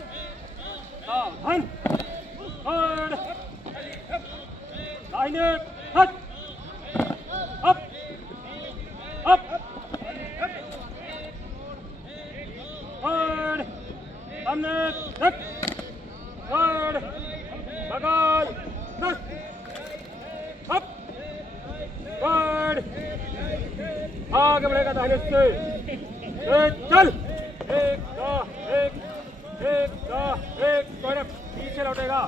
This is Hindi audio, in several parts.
सावधान और दाहिने हट अप अप और सामने रख और बगल रख अप और आगे बढ़ेगा दाहिने से चल एक दो एक तरफ पीछे लौटेगा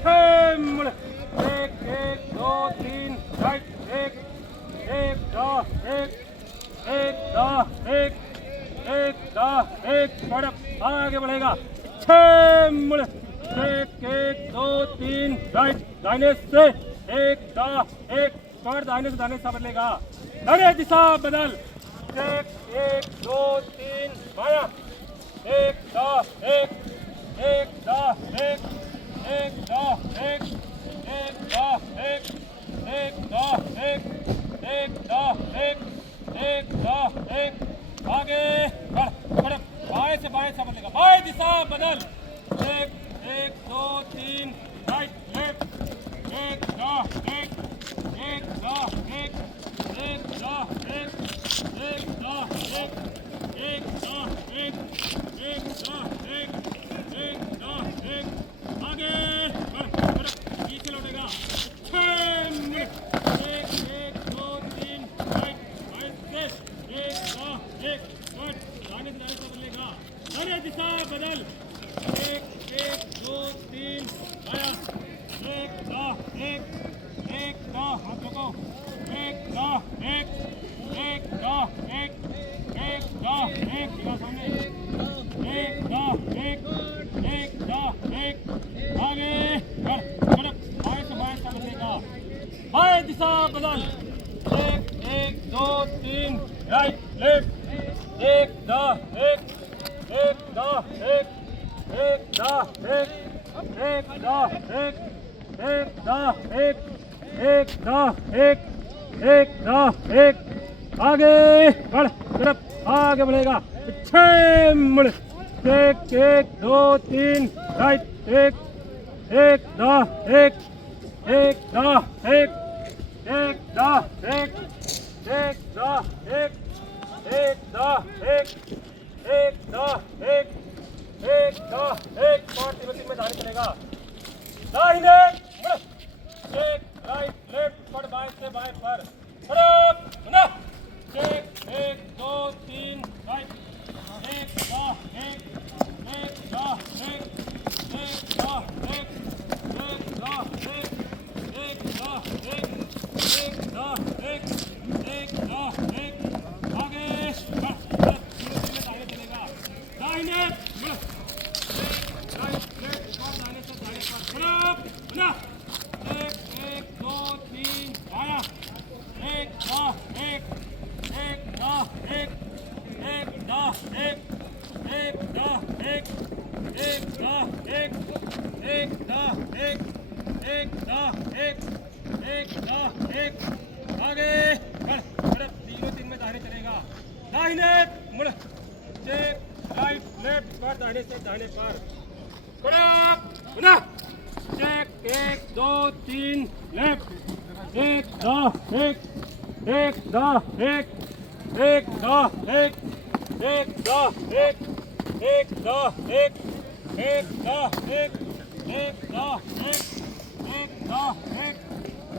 छह मुड़ एक एक दो तीन राइट एक दो एक तरफ आगे बढ़ेगा छह मुड़ एक दो तीन राइट दाहिने से एक पर दाहिने से दाहिने से बदलेगा दाहिने दिशा बदल एक दो तीन बाया एक दो एक दो एक दो एक दो एक दो एक आगे बढ़ बाएं से बदलेगा बाएं दिशा बदल एक दो तीन राइट लेफ्ट एक दो एक दो एक दो एक दो आगे बढ़ पीछे लौटेगा छह मिनट एक दो तीन दाहिने से बदलेगा दाहिने दिशा बदल एक दो तीन आया एक दो हाथ रखो एक दो एक दो सामने एक दो एक आगे बढ़ बाएं से बदलेगा बाएं दिशा बदल एक दो तीन राइट लेफ्ट एक दो एक दो एक दो एक दो एक आगे बढ़ तरफ आगे बढ़ेगा छह मुड़ एक दो तीन राइट एक दो एक दो एक दो एक दो एक और तीन में दाहिने चलेगा दाहिने मुड़ एक राइट लेफ्ट पर बाएं से बाएं पर एक दो तीन राइट एक दो आगे चलेगा दाहिने मुड़ राइट लेफ्ट और दाहिने से दाहिने पर एक दो तीन आया एक दो एक आगे बढ़ तीनों तीन में दाहिने चलेगा दाहिने मुड़ राइट लेफ्ट पर दाहिने से दाहिने पर एक दो तीन लेफ्ट एक दो एक दो एक दो एक दो एक दो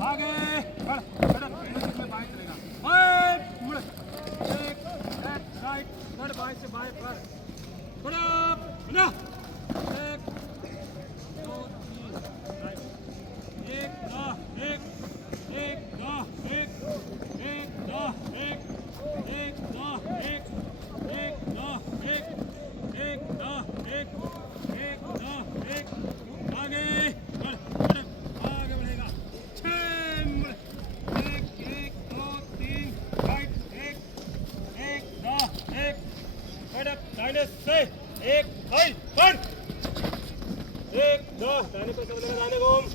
आगे बढ़ बाएं चलेगा बाएं मुड़ एक राइट पर बाएं से बाएं पर एक दो तीन राइट एक दो एक दो एक दो एक दो आगे आगे बढ़ेगा छह मुड़ एक दो तीन राइट एक दो एक दाहिने से एक बढ़ एक दो दाहिने पर चलेगा दाहिने घूम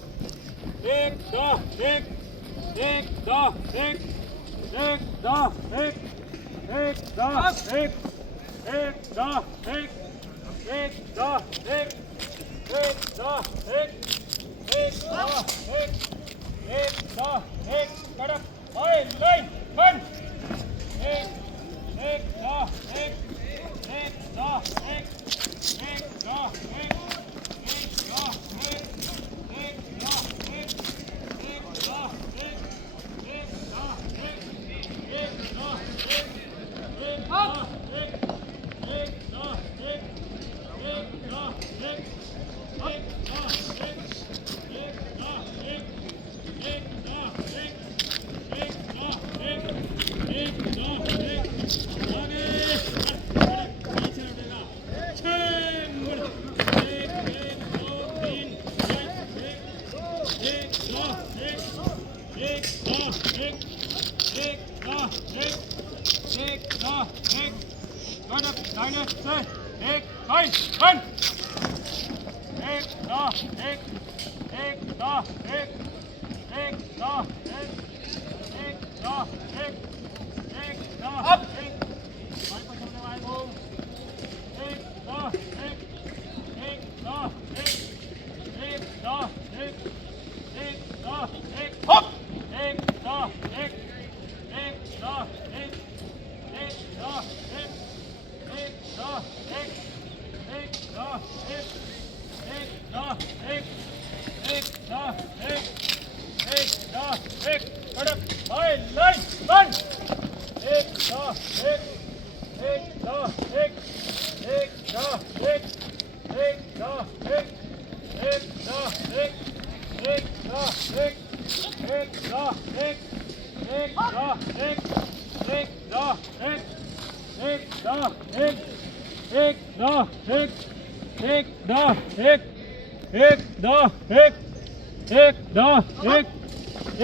एक दो एक दो एक दो एक दो एक दो एक दो एक दो एक दो एक दो एक कड़क बाय लाइन बंद एक दो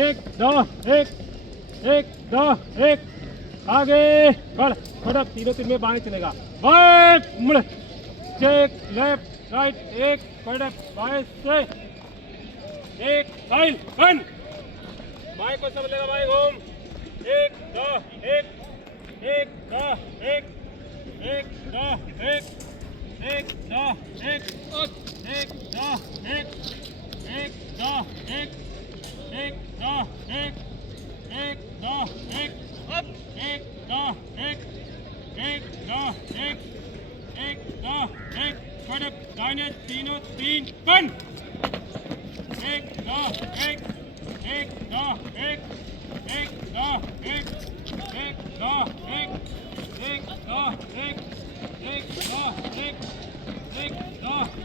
एक दो एक दो एक दो आगे बढ़ फटक तीनों तीन में बाएं चलेगा बैक मुड़ चेक लेफ्ट राइट एक फटक बाएं से एक साइड बंद बाएं को सब लेगा बाएं घूम एक दो एक दो एक दो एक दो एक दो एक दो एक दो एक दो एक up एक दो एक दो एक दो एक फटक दाहिने तीनों तीन बंद एक दो एक दो एक दो एक दो एक दो एक दो एक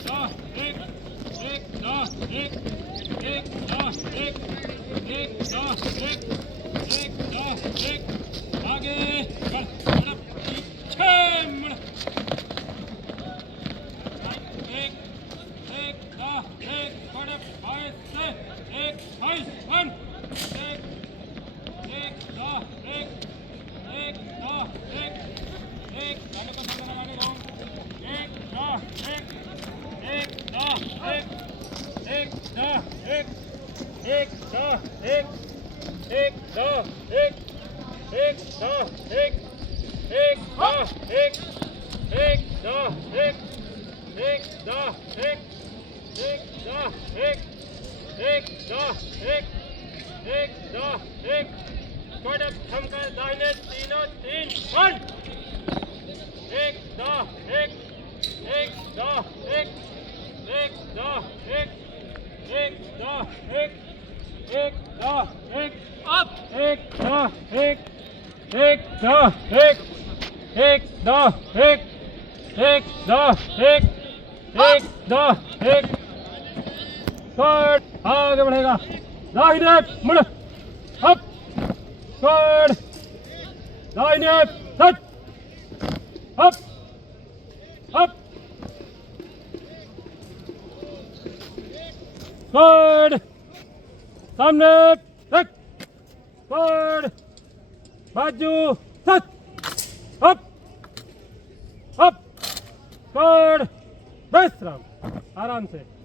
दो एक दो एक दो एक दो एक आगे बढ़ पीछे मुड़ एक दो एक फटक बाएं से एक साइड बंद एक दो एक दो एक गाने को सामने लगाने को एक दो एक दो एक दो एक दो एक दो एक दो एक दो एक दो एक दो एक दो एक फटक थमकर दाहिने तीनों तीन बंद एक दो एक दो एक दो एक दो एक दो एक अप एक दो एक दो एक दो एक दो एक दो एक आगे बढ़ेगा दाहिने मुड़ अप दाहिने सट अप अप सामने एक बाजू सट अप अप विश्राम आराम से